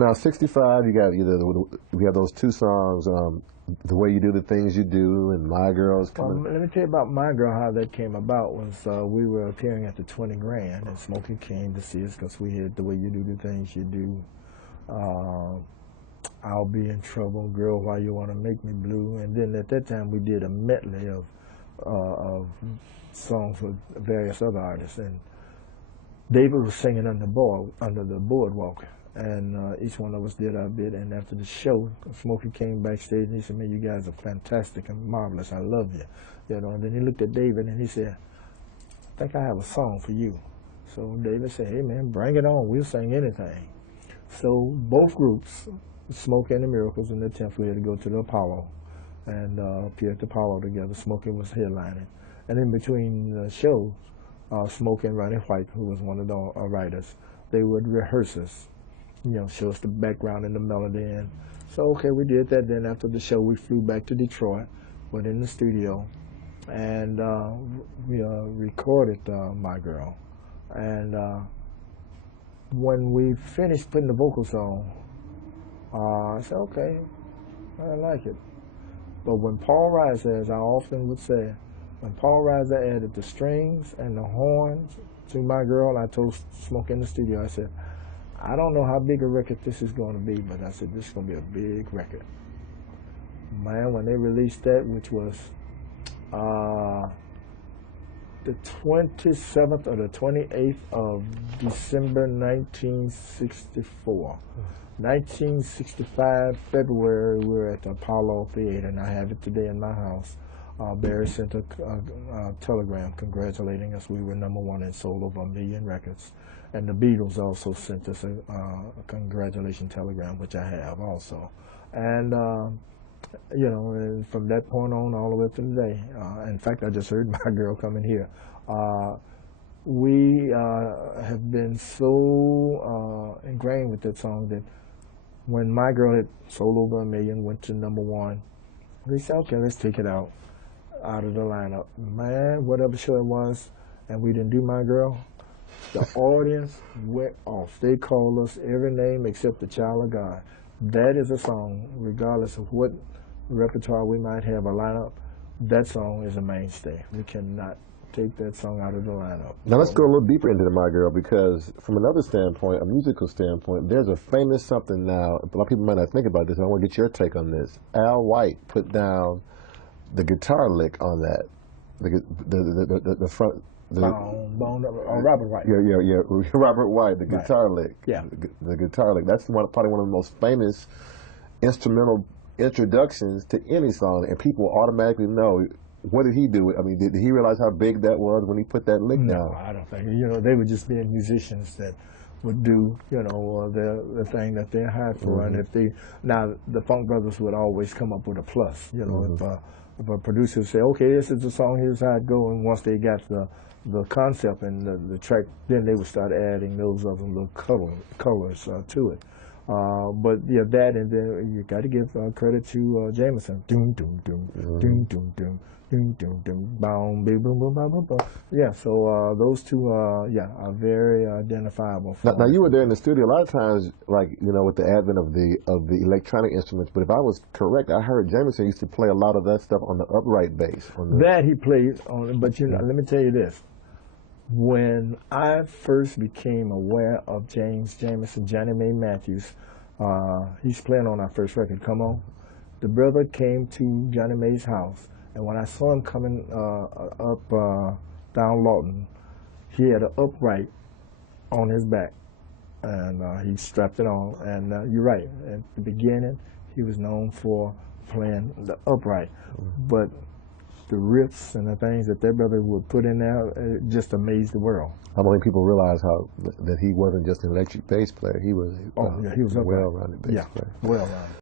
now 65, you got we have those two songs, The Way You Do the Things You Do and My Girl is coming. Let me tell you about My Girl, how that came about was we were appearing at the 20 Grand and Smokey came to see us because we had The Way You Do the Things You Do, I'll Be in Trouble, Girl, Why You Want to Make Me Blue, and then at that time we did a medley of songs with various other artists, and David was singing under the boardwalk, and each one of us did our bit. And after the show, Smokey came backstage and he said, "Man, you guys are fantastic and marvelous. I love you." You know. And then he looked at David and he said, "I think I have a song for you." So David said, "Hey man, bring it on. We'll sing anything." So both groups, Smokey and the Miracles, in the 10th, we had to go to the Apollo and appear at the Apollo together. Smokey was headlining, and in between the shows, Smokey and Ronnie White, who was one of the writers, they would rehearse us, you know, show us the background and the melody. And so, okay, we did that. Then after the show, we flew back to Detroit, went in the studio, and we recorded My Girl. And when we finished putting the vocals on, I said, okay, I like it. But when Paul Reiser, as I often would say, when Paul Reiser added the strings and the horns to My Girl, I told Smokey in the studio, I said, I don't know how big a record this is going to be, but I said, this is going to be a big record. Man, when they released that, which was the 27th or the 28th of December 1964. 1965, February, we were at the Apollo Theater, and I have it today in my house. Barry sent a telegram congratulating us. We were #1 and sold over 1 million records. And the Beatles also sent us a congratulation telegram, which I have also. And, you know, and from that point on all the way up to today, in fact, I just heard My Girl coming here. We have been so ingrained with that song that when My Girl had sold over 1 million, went to #1, we said, okay, let's take it out of the lineup. Man, whatever show it was, and we didn't do My Girl, the audience went off. They called us every name except the Child of God. That is a song, regardless of what repertoire we might have a lineup, that song is a mainstay. We cannot take that song out of the lineup. Now let's go a little deeper into the My Girl, because from another standpoint, a musical standpoint, there's a famous something now, a lot of people might not think about this, and I want to get your take on this. Al White put down the guitar lick on that, the front. Robert White. Yeah, Robert White, the guitar lick. Yeah. The guitar lick. That's probably one of the most famous instrumental introductions to any song, and people automatically know. What did he do? I mean, did he realize how big that was when he put that lick down? No, I don't think. You know, they were just being musicians that would do, you know, the thing that they're hired for. And if they, now the Funk Brothers would always come up with a plus. You know, if a producer would say, okay, this is the song, here's how it goes, and once they got the concept and the track, then they would start adding those other little colors to it. But yeah, that, and then you got to give credit to Jamerson. Doom, doom, doom, doom, doom, doom. Doom, doom, doom, boom, boom, boom, boom, boom, boom. Yeah, so those two, yeah, are very identifiable. Now you were there in the studio a lot of times, like, you know, with the advent of the electronic instruments. But if I was correct, I heard Jamerson used to play a lot of that stuff on the upright bass. That he played on, but you know, let me tell you this: when I first became aware of James Jamerson, Johnny May Matthews, he's playing on our first record, Come On. The brother came to Johnny May's house. And when I saw him coming up down Lawton, he had an upright on his back, and he strapped it on. And you're right, at the beginning, he was known for playing the upright. But the riffs and the things that their brother would put in there, it just amazed the world. I don't think people realize that he wasn't just an electric bass player. He was he was a well-rounded bass player. Well-rounded.